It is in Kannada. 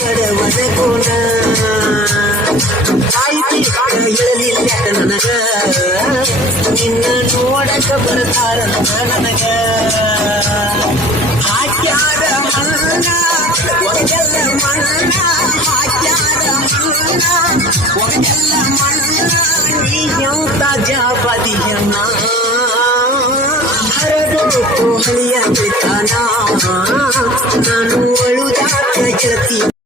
ಕಡವನ ಕೋಣ ಆಯ್ತಿ ಹೇಳಲಿಲ್ಲ ನನಗ ನಿನ್ನ ನೋಡಕ ಬರ್ತಾರಂತ ನನಗ ಹಾಕ್ಯಾರ ಮನ್ನ ಒಗೆಲ್ಲ ಮನ್ನ ಹಾಕ್ಯಾರ ಮನ್ನ ಒಗೆಲ್ಲ ಮನ್ನ ನೀ ಎಂತ ಜಾಬದಿಯನ್ನ ಹರದೋತು ಹಳಿಯ ಬಿದ್ದಾನ ನಾನು ಅಳುದಾಕ ಗೆಳತಿ